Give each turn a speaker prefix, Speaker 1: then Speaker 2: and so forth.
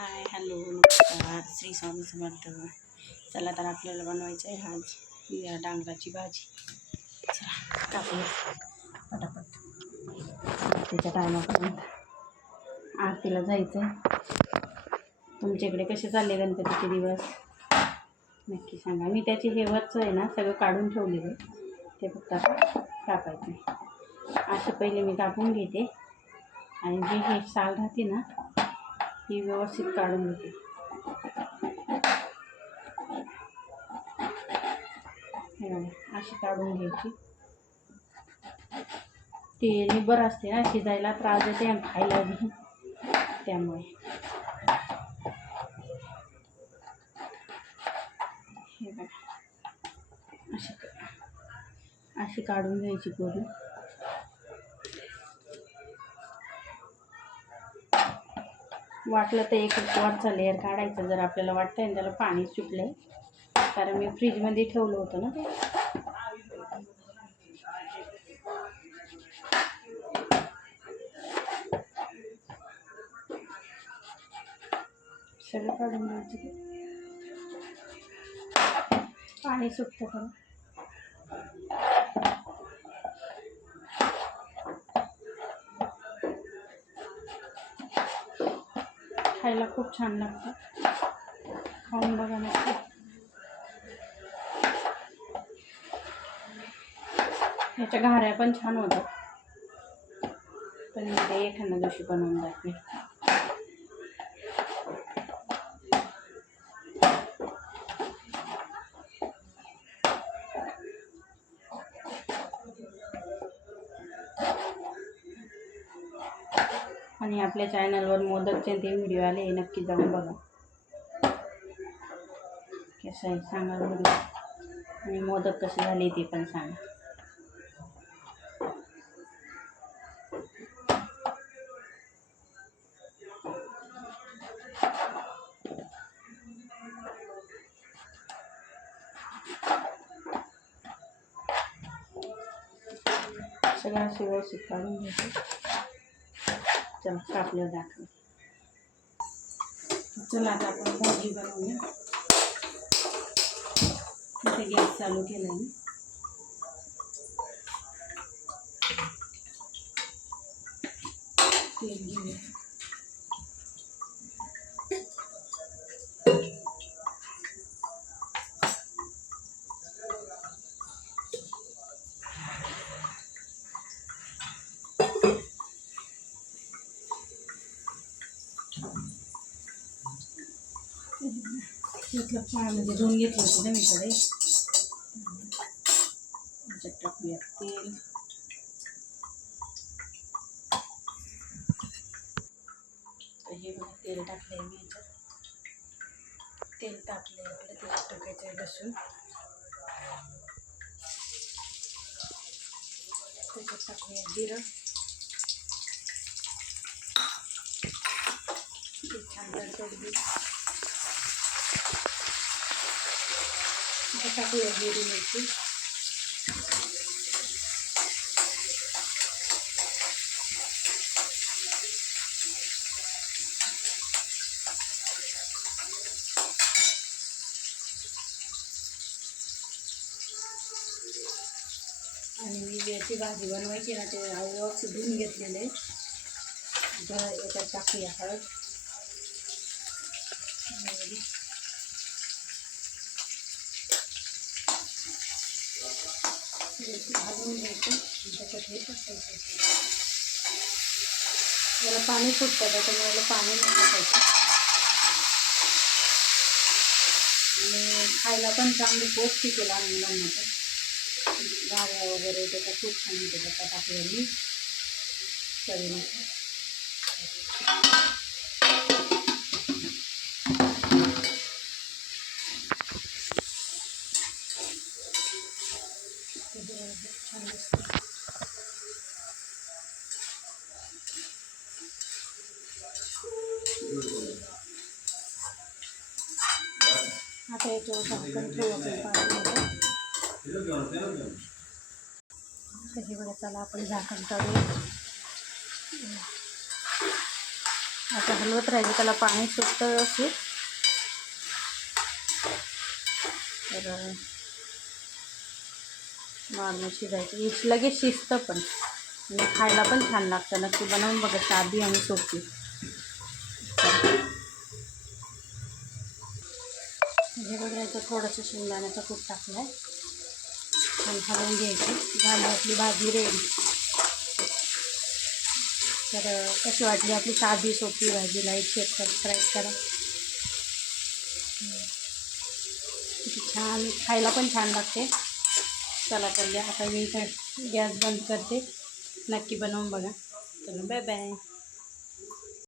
Speaker 1: Hi hello नमस्कार. श्री स्वामी समर्थ. चला तर आपल्याला बनवायचं आहे आज. या डांगराची भाजी. चला कापूया पटापट. त्याच्या टायमापर्यंत आरतीला जायचं आहे तुमच्याकडे कसे चालले गणपतीचे दिवस? नक्की सांगा. मी त्याची हे वरचं आहे ना सगळं काढून ठेवलेलं आहे. ते फक्त कापायचं असं पहिले मी कापून घेते. आणि जी हे साल राहते ना ही व्यवस्थित काढून घेते. अशी काढून घ्यायची. ते निबर असते ना शिजायला त्रास देते आणि खायला बी त्यामुळे. हे अशी अशी काढून घ्यायची पूर्ण. वाटलं तर एक वरचा लेअर काढायचा जर आपल्याला वाटतंय आणि त्याला पाणी सुटलंय. कारण मी फ्रीजमध्ये ठेवलं होतं ना. ते सगळं काढून पाणी सुटतं का? खायला खूप छान लागतं खाऊन बघा नक्की. ह्याच्या घाऱ्या पण छान होतात. पण मी ते एखाद्या दिवशी बनवून दाखवेल आणि आपल्या चॅनलवर मोदकचे ते व्हिडिओ आले नक्की जाऊन बघा. कसं आहे सांगा व्हिडिओ आणि मोदक कसे झाले ते पण सांगा. सगळ्या व्यवस्थित काढून घेते चला कापलं दाखव. चला आता आपण भाजी बनवूया. इथे गॅस चालू केला मी. तेल घेऊया. घेतलं पाण्यामध्ये म्हणजे धुवून घेतलं होतं ना मी कडे टाकूया तेल. हे बघा तेल टाकलंय मी याच्यात. तेल टाकलंय आपलं त्याच्यात टाकायचं आहे लसूण. त्याच्यात टाकूया जिरं. छान छान तडतडली आता टाकूया हिरवी मिरची आणि मी याची भाजी बनवायची ना ते व्यवस्थित धुवून घेतलेले आता याच्यात टाकूया हळद आणि भाजून घ्यायचं त्याच्यात हे टाकायचं याला पाणी फुटतं त्याच्यामुळे याला पाणी नाही टाकायचं. आणि खायला पण चांगली पौष्टिक केला लहान मुलांना पण. वगैरे त्याचा खूप छान होते त्याचा टाकलेली चवीनुसार याच्यावर झाकण ठेवू पाच मिनिटं तर हे बघा चला आपण झाकण काढू असं हलवत राहायचं त्याला पाणी सुटतं व्यवस्थित. तर नॉर्मल शिजायचं. हे लगेच शिजतं पण. आणि खायला पण छान लागतं. नक्की बनवून बघा साधी आणि सोपी. हे बघायचं थोडंसं शेंगदाण्याचा कूट टाकला आहे छान हलवून भाजी रेडी तर, कशी वाटली आपली साधी सोपी भाजी? लाईक शेअर सबस्क्राईब करा. छान पण छान लागते. चला तर या आता मी गॅस बंद करते. नक्की बनवून बघा. चला बाय बाय